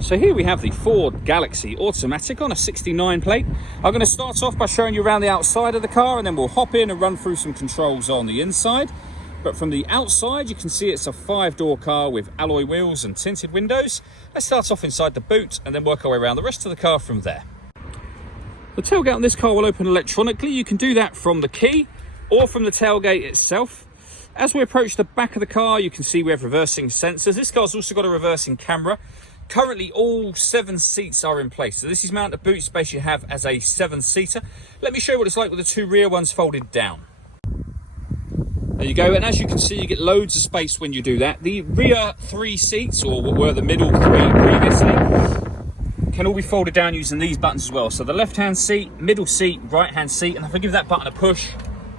So here we have the Ford Galaxy Automatic on a 69 plate. I'm going to start off by showing you around the outside of the car, and then we'll hop in and run through some controls on the inside. But from the outside, you can see it's a 5-door car with alloy wheels and tinted windows. Let's start off inside the boot and then work our way around the rest of the car from there. The tailgate on this car will open electronically. You can do that from the key or from the tailgate itself. As we approach the back of the car, you can see we have reversing sensors. This car's also got a reversing camera. Currently, all 7 seats are in place. So this is the amount of boot space you have as a 7-seater. Let me show you what it's like with the 2 rear ones folded down. There you go, and as you can see, you get loads of space when you do that. The rear 3 seats, or what were the middle 3 previously, can all be folded down using these buttons as well. So the left-hand seat, middle seat, right-hand seat, and if I give that button a push,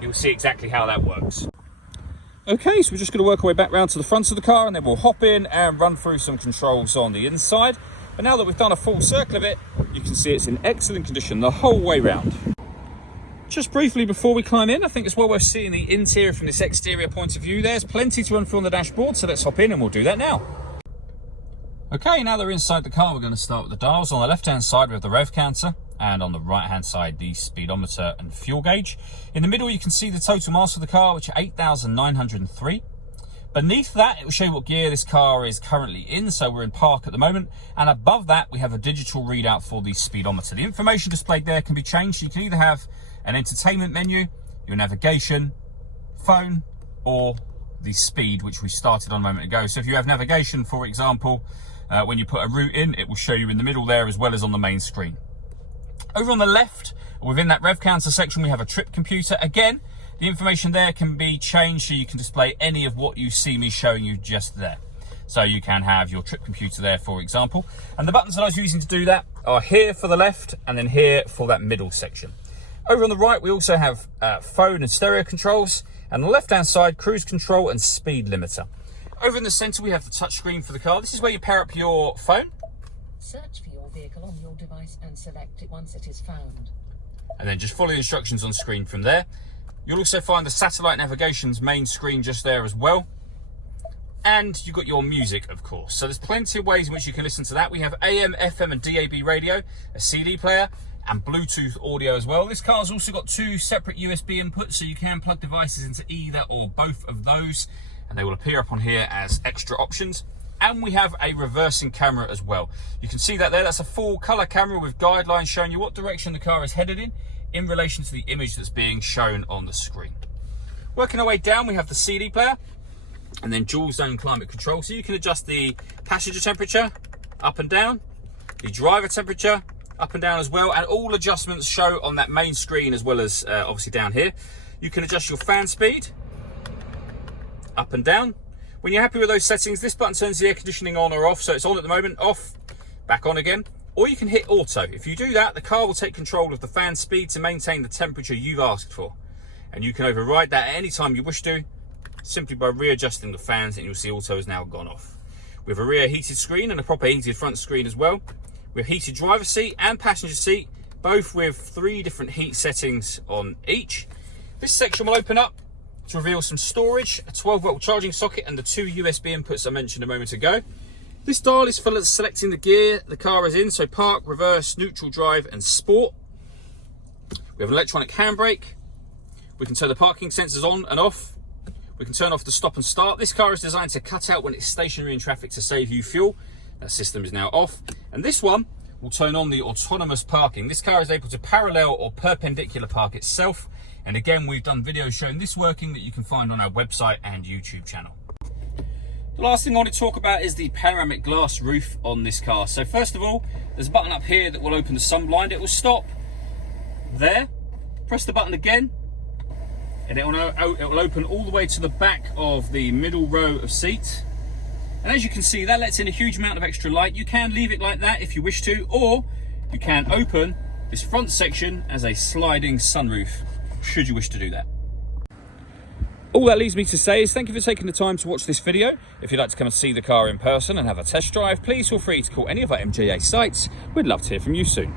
you'll see exactly how that works. Okay, so we're just going to work our way back round to the front of the car, and then we'll hop in and run through some controls on the inside. But now that we've done a full circle of it, you can see it's in excellent condition the whole way round. Just briefly before we climb in, I think it's well worth seeing the interior from this exterior point of view. There's plenty to run through on the dashboard, so let's hop in and we'll do that now. Okay, now that we're inside the car, we're going to start with the dials. On the left-hand side, we have the rev counter, and on the right-hand side, the speedometer and fuel gauge. In the middle, you can see the total miles for the car, which are 8,903. Beneath that, it will show you what gear this car is currently in, so we're in park at the moment. And above that, we have a digital readout for the speedometer. The information displayed there can be changed. You can either have an entertainment menu, your navigation, phone, or the speed, which we started on a moment ago. So if you have navigation, for example, when you put a route in, it will show you in the middle there as well as on the main screen. Over on the left, within that rev counter section, we have a trip computer. Again, the information there can be changed so you can display any of what you see me showing you just there. So you can have your trip computer there, for example. And the buttons that I was using to do that are here for the left and then here for that middle section. Over on the right, we also have phone and stereo controls. And on the left-hand side, cruise control and speed limiter. Over in the center, we have the touchscreen for the car. This is where you pair up your phone. Search for your vehicle on your device and select it once it is found. And then just follow the instructions on screen from there. You'll also find the satellite navigation's main screen just there as well. And you've got your music, of course. So there's plenty of ways in which you can listen to that. We have AM, FM and DAB radio, a CD player, and Bluetooth audio as well. This car's also got 2 separate USB inputs, so you can plug devices into either or both of those, and they will appear up on here as extra options. And we have a reversing camera as well. You can see that there, that's a full color camera with guidelines showing you what direction the car is headed in relation to the image that's being shown on the screen. Working our way down, we have the CD player, and then dual zone climate control. So you can adjust the passenger temperature up and down, the driver temperature up and down as well, and all adjustments show on that main screen as well as obviously down here. You can adjust your fan speed up and down. When you're happy with those settings, this button turns the air conditioning on or off. So it's on at the moment, off, back on again. Or you can hit auto. If you do that, the car will take control of the fan speed to maintain the temperature you've asked for. And you can override that at any time you wish to, simply by readjusting the fans, and you'll see auto has now gone off. We have a rear heated screen and a proper heated front screen as well. We have heated driver's seat and passenger seat, both with 3 different heat settings on each. This section will open up to reveal some storage, a 12-volt charging socket, and the 2 USB inputs I mentioned a moment ago. This dial is for selecting the gear the car is in, so park, reverse, neutral drive, and sport. We have an electronic handbrake. We can turn the parking sensors on and off. We can turn off the stop and start. This car is designed to cut out when it's stationary in traffic to save you fuel. That system is now off. And this one will turn on the autonomous parking. This car is able to parallel or perpendicular park itself. And again, we've done videos showing this working that you can find on our website and YouTube channel. The last thing I want to talk about is the panoramic glass roof on this car. So first of all, there's a button up here that will open the sun blind. It will stop there. Press the button again, and it will open all the way to the back of the middle row of seats. And as you can see, that lets in a huge amount of extra light. You can leave it like that if you wish to, or you can open this front section as a sliding sunroof, should you wish to do that. All that leaves me to say is thank you for taking the time to watch this video. If you'd like to come and see the car in person and have a test drive, please feel free to call any of our MJA sites. We'd love to hear from you soon.